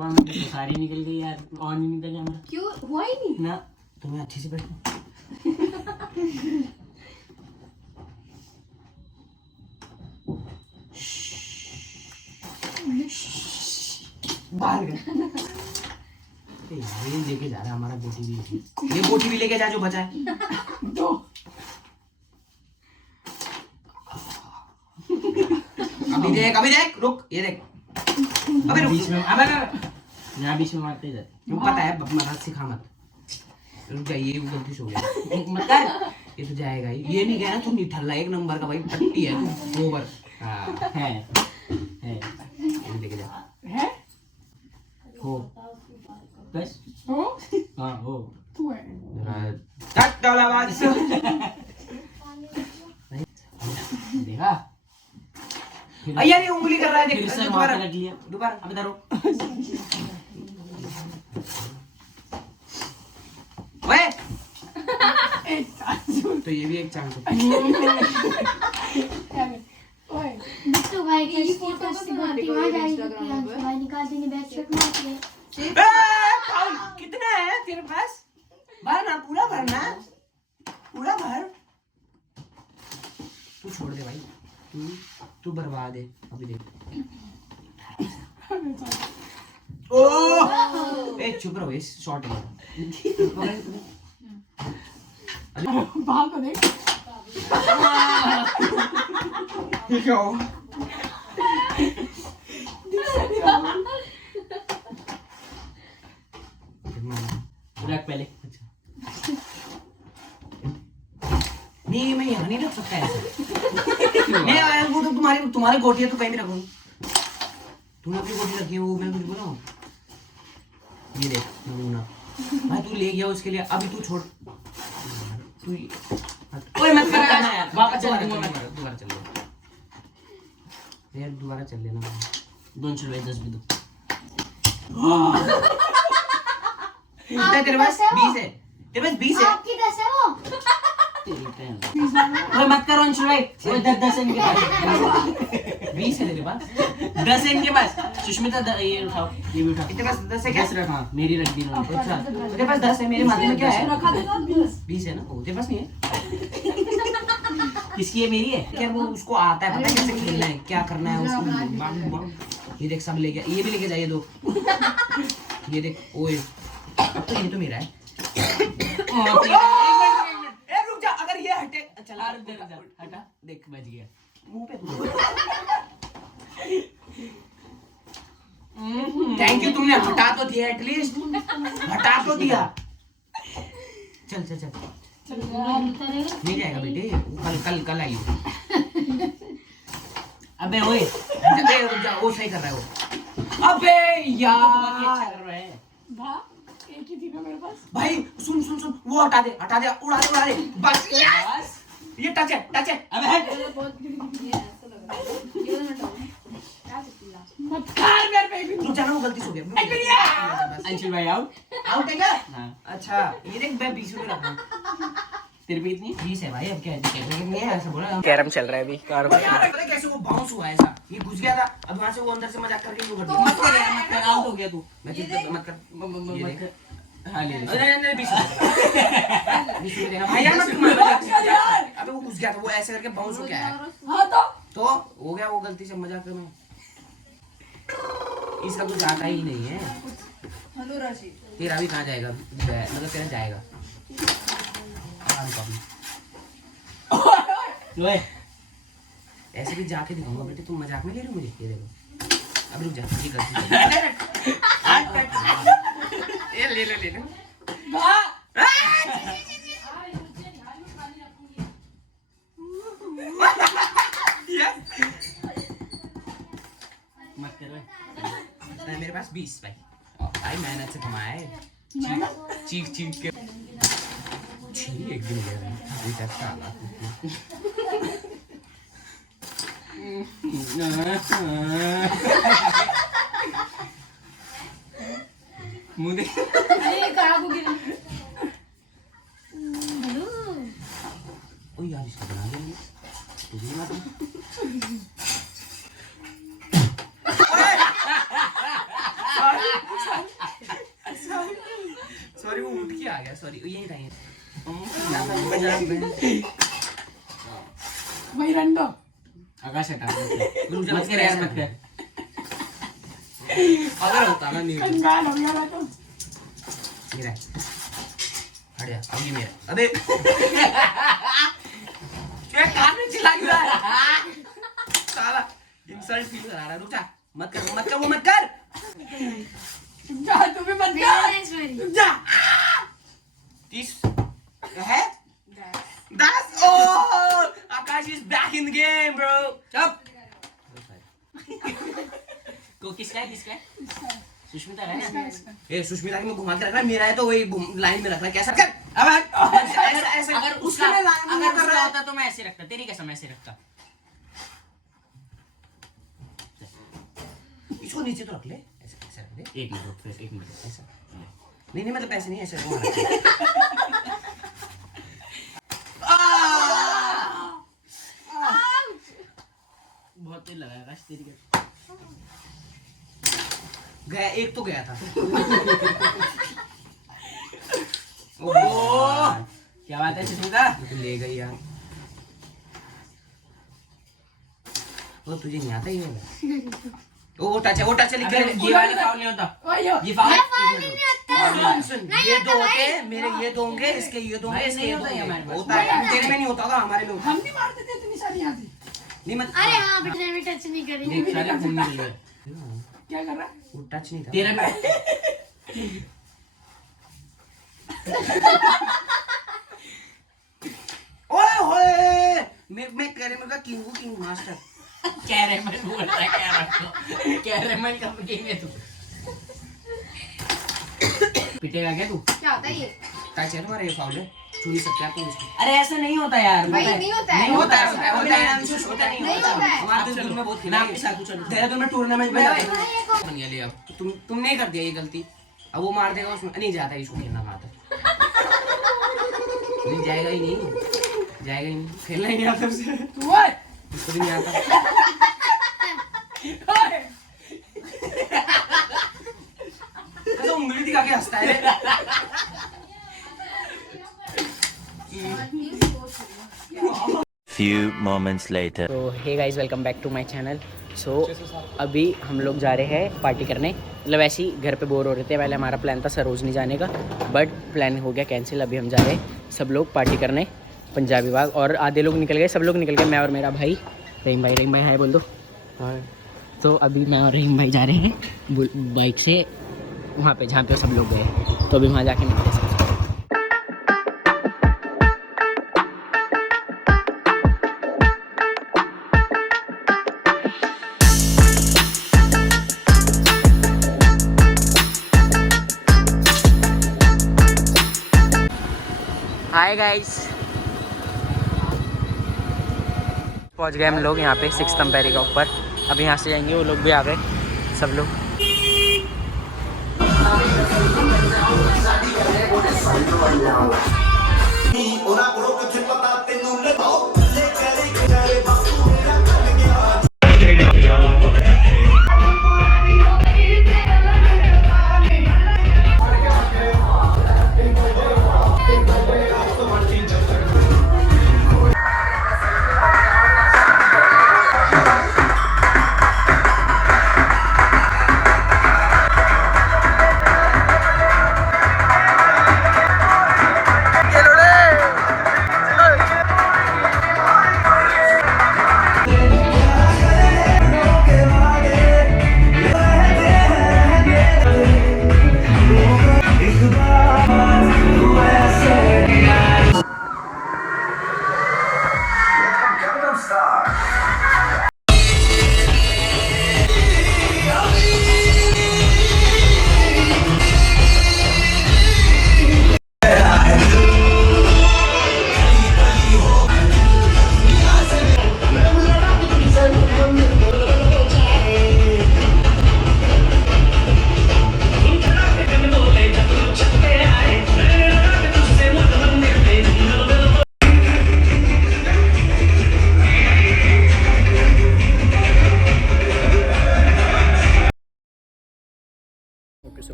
में तो सारी निकल गई यार, ऑन ही निकल कैमरा। क्यों हुआ ही नहीं ना तुम्हें अच्छे से बैठो। बाहर गए। ये लेके जा रहा है हमारा गोटी भी, ये गोटी भी लेके जा जो बचा है। दो अभी देख रुक, ये देख अबे रुक बीच में, अबे यहाँ बीच में मारते जाते, पता है मत सिखा मत, रुक जा, ये गलती से हो गया मत कर, ये तो जाएगा ही, ये नहीं कहना तू निठल्ला एक नंबर का भाई, पट्टी है तू गोबर। हाँ है लेके जा है हो बस हो हाँ हो तू है तक दौलाबाद देखा यार, ये उंगली कर रहा है, देख दोबारा लग लिया, दोबारा अब इधर ओए तो ये भी एक चांस है। ओए बिट्टू भाई का स्टेटस दिखाती वहां जाएगी, भाई निकाल देंगे बैक शॉट मार के। कितना है तेरे पास? भर ना, पूरा भरना, पूरा भर, तू छोड़ दे भाई, तू बर्बाद है अभी देख। ओह ए चुप रहो, इस शॉट है बाल को देख क्या हो रख पहले। अच्छा नहीं, मैं यहाँ नहीं रख सकता ऐसे। नहीं वो तो तुम्हारी गोटी है तो कहीं भी रखूँ, तूने अपनी गोटी रखी है, वो मैं कुछ बोला हूँ। ये देख नमूना भाई, तू ले गया उसके लिए, अभी तू छोड़, तू ओए मत कर यार, वापस चल दूंगा मैं, दोबारा चल ले यार, दोबारा चल लेना, दोनों चलो 10 भी दो। तेरे पास 20 है, तेरे पास 20 है, आपकी 10 है वो। ओए मत करो अंशु भाई, ओए 10 है इनके पास, 20 है तेरे पास, 10 है इनके पास। सुष्मिता ये उठाओ, ये भी उठाओ, तेरे पास 10 है क्या? 10 रखा, मेरी रख दी ना। अच्छा तेरे पास 10 है, मेरे माथे में क्या है? रखा देगा 20 है ना, वो तेरे पास नहीं है। किसकी है? मेरी है क्या? वो उसको आता है, पता है कैसे खेलना है, क्या करना है उसको। ये देख सब ले गया, ये भी लेके जाइए दो। ये देख, ओए अब तो ये तो मेरा है। रुक जा, अगर ये हटे, चला हटा, देख बच गया मुंह पे। थैंक यू, तुमने हटा तो दिया, एटलीस्ट हटा तो दिया। चल चल चल नहीं जाएगा बेटे, कल आइयो। अबे ओए रुक जा, वो सही कर रहा है वो। अबे यार एक ही थी ना मेरे पास भाई, सुन सुन सुन, वो हटा दे, उड़ा दे बस। ये टच है अबे हट। मत कर मेरे पे भी तू जाना, वो गलती से हो गया। अंशुल भाई आउट है क्या? अच्छा ये देख, मैं 20 रुपए रखा हूं, तेरे पे इतनी 20 है भाई, अब क्या है, नहीं है ऐसा बोला। कैरम चल रहा है अभी, कार पता कैसे वो बाउंस हुआ ऐसा, ये घुस गया था, अब वहां से वो अंदर से मजाक करके वो कर दिया। मत कर यार, मत कर, आउट हो गया तू, मैं मत कर। हां ले, नहीं 20 रुपए देना भाई यार, मत यार। अबे वो घुस गया था, वो ऐसे करके बाउंस हो गया है। हां तो हो गया वो गलती से, मजाक कर में इसका कुछ आता ही नहीं है। हेलो राशि, तेरा भी कहाँ जाएगा, मतलब तेरा जाएगा। ऐसे भी जाके दिखाऊंगा बेटे, तुम मजाक में ले रहे हो मुझे। ये देखो, अब रुक जा, ये गलती ये ले मत कर मेरे पास 20 भाई मेहनत से कमाए, चीख के एक दिन गया मुझे अरे खराब हो गया। ओ यार, इसको बना दे तू भी मत। सॉरी वो उठ के आ गया, सॉरी यही था ये। वही रंडो आकाश हटा मत कर यार, मत कर। अगर होता ना नहीं कंगाल हो गया मैं तो। मेरा हट जा, अब ये मेरा। अबे क्या कान में चिल्ला क्यों रहा है साला, इंसल्ट फील करा रहा है। रुक जा, मत कर वो मत कर वो मत कर। जा तू भी मत जा। जा 30 है 10। Oh Akash is back in the game bro. चुप। को किसका है? सुष्मिता का है ना? ए सुष्मिता की मैं घुमा के रखना, मेरा है तो वही लाइन में रखना। कैसा कर? अब ऐसे अगर उसका होता तो मैं ऐसे रखता, तेरी कसम ऐसे रखता। इसको नीचे तो रख ले, ऐसे रख ले। एक मिनट ऐसा नहीं मतलब ऐसे नहीं, ऐसे बहुत तेज लगा आकाश तेरी का। गया, एक तो गया था। ओह क्या बात है सुष्मिता, ले गई यार। वो तुझे नहीं आता ये? वो टच लिख के ये वाला फाउल नहीं होता। ये फाउल सुन, ये दो होते हैं मेरे, ये दो होंगे इसके, ये दो होंगे इसके, ये दो होंगे। होता है तेरे में नहीं होता होगा, हमारे में होता है। हम नहीं मारते थे इतनी सारी आती। नहीं मत। अरे हाँ बेटे भी टच नहीं करेंगे। देख साले घूमने के लिए क्या कर रहा है? वो टच नहीं था तेरा में। ओए होए मैं कैरेमल का किंग मास्टर। कैरेमल बोल रहा है, कैरेमल का किंग है तू। पिटेगा क्या तू? क्या होता है ये? टच है तुम्हारा, ये फाउल है, छू नहीं सकते आप तुम। अरे ऐसा नहीं होता यार, भाई नहीं होता है। नहीं होता है, नहीं होता है। हमारे देहरादून में बहुत खेला है, देहरादून में टूर्नामेंट में बन गया। ले अब तुम नहीं कर दिया ये गलती, अब वो मार देगा उसमें नहीं जाता, इसको खेलना आता नहीं, जाएगा ही नहीं, खेलना ही नहीं आता उसे, तू ओए इसको भी नहीं आता। ओए तो उंगली दिखा के हंसता है। Few moments later. तो hey guys welcome back to my channel. So अभी हम लोग जा रहे हैं पार्टी करने, मतलब ऐसे ही घर पे बोर हो रहे थे। पहले हमारा प्लान था सरोजनी जाने का, बट प्लान हो गया कैंसिल। अभी हम जा रहे हैं सब लोग पार्टी करने पंजाबी बाग, और आधे लोग निकल गए, सब लोग निकल गए, मैं और मेरा भाई रहीम भाई है बोल दो। तो अभी मैं और रहीम भाई जा रहे हैं बाइक से वहाँ पे जहाँ पे सब लोग गए, तो अभी वहाँ जाके मिलते हैं। हाय गाइस, पहुंच गए हम लोग यहाँ पे 6 अम्पेरी का ऊपर। अब यहाँ से जाएंगे, वो लोग भी आ गए सब लोग।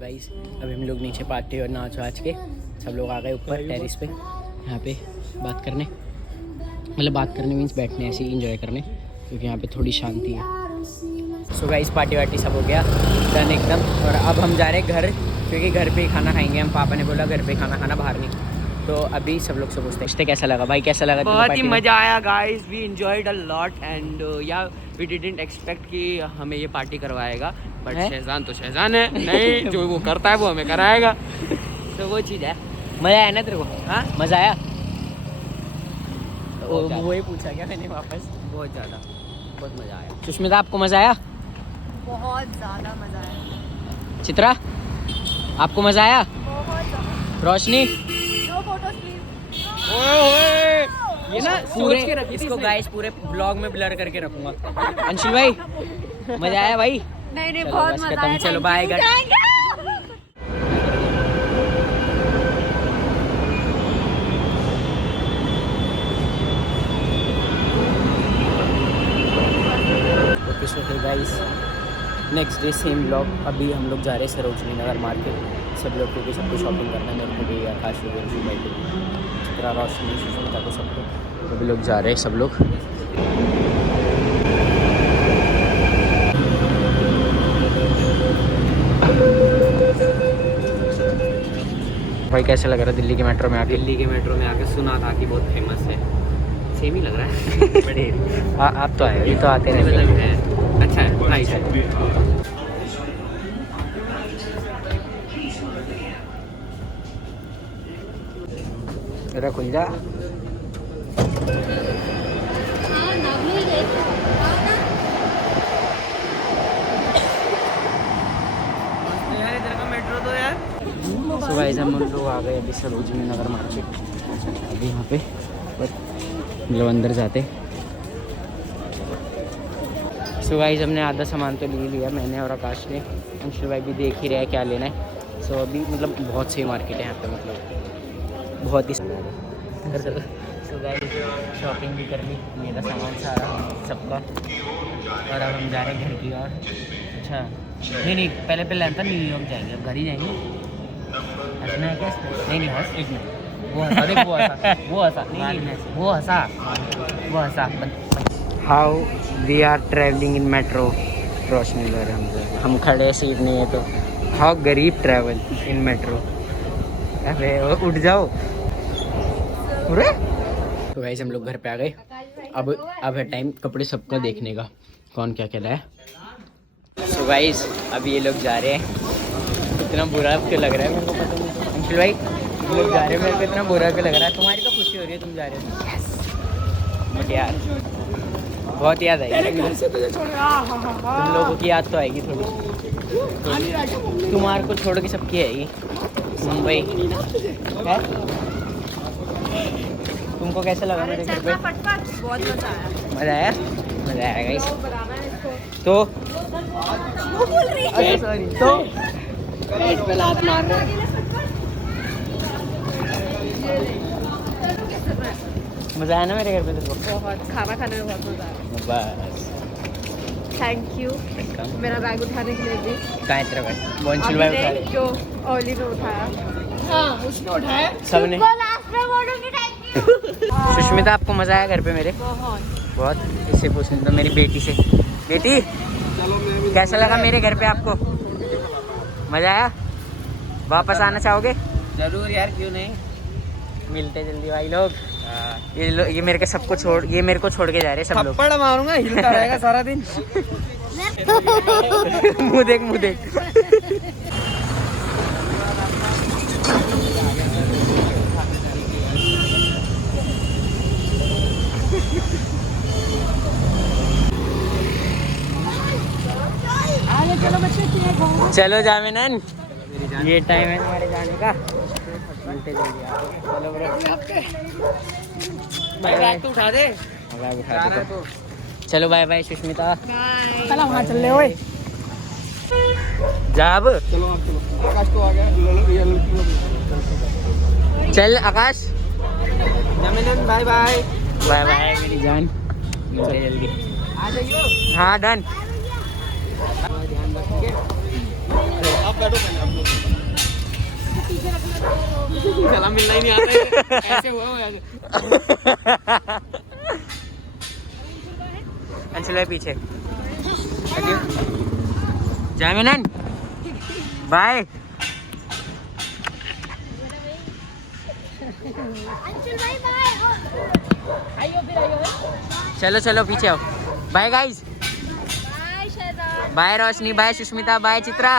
गाइस अभी हम लोग नीचे पार्टी और नाच वाच के सब लोग आ गए ऊपर टेरिस पे, यहाँ पे बात करने, मतलब बात करने मीन्स बैठने, ऐसे ही इंजॉय करने, क्योंकि यहाँ पे थोड़ी शांति है। सो गाइस पार्टी वार्टी सब हो गया डन एकदम। और अब हम जा रहे हैं घर, क्योंकि घर पे ही खाना खाएंगे हम। पापा ने बोला घर पे खाना खाना, बाहर नहीं। तो अभी सब लोग से पूछते हैं कैसा लगा भाई, कैसा लगा? बहुत ही मज़ा आया guys, we enjoyed a lot and yeah we didn't expect कि हमें ये पार्टी करवाएगा, बट शहजान तो शहजान है, नहीं जो वो करता है वो हमें कराएगा। तो वो चीज़ है। मज़ा आया ना तेरे को? हाँ मज़ा आया। वो ही पूछा क्या मैंने वापस? बहुत ज़्यादा, बहुत मज़ा आया। सुष्मिता आपको मज़ा आया? बहुत ज़्यादा मज़ा आया। चित्रा आपको मज़ा आया? बहुत ज़्यादा। रोशनी दो फोटोज प्लीज। ये ना पूरे इसको गाइस पूरे ब्लॉग में ब्लर करके रखूंगा। अंशुल भाई मज़ा आया भाई? नहीं बहुत मज़ा आया। चलो bye guys. Guys next day same blog. अभी हम लोग जा रहे हैं सरोजनी नगर मार्केट, सब लोग क्योंकि सबको शॉपिंग करना है, मेरे को भी, आकाश वगैरह भी, भाई को भी, चित्रा, रोशनी, सुष्मिता को, सबको। अभी लोग जा रहे हैं सब लोग। भाई कैसा लग रहा है दिल्ली के मेट्रो में आके? दिल्ली के मेट्रो में आके सुना था कि बहुत फेमस है, सेम ही लग रहा है। बड़े आप तो आए, ये तो आते नहीं मतलब है। अच्छा है, नाइस है। मेरा खुल जा। तो गाइस हम लोग आ गए अभी सरोजनी नगर मार्केट। अभी यहाँ पे मतलब अंदर जाते। सो गाइस हमने आधा सामान तो ले लिया, मैंने और आकाश ने। अंशुल भाई भी देख ही रहे हैं क्या लेना है। सो अभी मतलब बहुत सही मार्केट है यहाँ पे, मतलब बहुत ही। सो गाइस शॉपिंग भी कर ली, मेरा सामान सारा सबका। और अब हम जा रहे हैं घर की ओर। अच्छा नहीं पहले प्लान था न्यूयॉर्क जाएंगे, अब घर ही जाएंगे। हंसना है क्या? नहीं हंस एक मिनट। वो हंसा देख, वो हंसा। How we are traveling in metro. रोशनी घर हम खड़े, सीट नहीं है तो। हाउ गरीब ट्रैवल इन मेट्रो। अरे उठ जाओ। तो गाइस हम लोग घर पे आ गए। अब है टाइम कपड़े सबका देखने का, कौन क्या कहता है। सो गाइस अभी ये लोग जा रहे हैं। इतना बुरा क्यों लग रहा है मेरे को पता नहीं। अंशुल भाई हम लोग जा रहे हैं, मेरे को इतना बुरा क्यों लग रहा है? तुम्हारी तो खुशी हो रही है, तुम जा रहे हो। बट यार बहुत याद आएगी तुम लोगों की, याद तो आएगी थोड़ी। तुम्हारे को छोड़ के सबकी आएगी। मुंबई है। तुमको कैसा लगा मेरे घर पे? बहुत मज़ा आया। मज़ा आया? मज़ा आया गाइस। तो सॉरी तो पेट पे लात मार रहे। मज़ा आया ना मेरे घर पे तेरे को? बहुत, खाना खाने में बहुत मज़ा आया। बस थैंक यू मेरा बैग उठाने के लिए भी। कहाँ तेरा बैग? अंशुल भाई उठा रहे। जो ओली ने उठाया। हाँ उसने उठाया सबने। सुष्मिता आपको मज़ा आया घर पे मेरे? बहुत। इससे पूछने तो मेरी बेटी से। बेटी कैसा लगा मेरे घर पे आपको? मज़ा आया? वापस आना चाहोगे? जरूर यार, क्यों नहीं। मिलते जल्दी भाई लोग। ये मेरे को सबको छोड़, ये मेरे को छोड़ के जा रहे हैं सब लोग। थप्पड़ मारूंगा, हिलता रहेगा सारा दिन। मुँह देख। चलो जामिनन, ये टाइम है हमारे जाने का। मिलते जल्दी आओगे। चलो ब्रो, बैग तो उठा दे। बैग उठा दे तो। चलो बाय बाय सुष्मिता। चलो वहाँ चल रहे ओए। जा अब। चलो आकाश तो आ गया। चल आकाश। जामिनन बाय बाय। बाय बाय मेरी जान, मिलते जल्दी। आ जाइयो। हाँ डन। ध्यान रखिए। गला मिलना ही नहीं आता है। ऐसे हुआ अंशुल भाई पीछे जामिनन बाय। चलो चलो पीछे आओ। बाय गाइस, बाय रोशनी, बाय सुष्मिता, बाय चित्रा।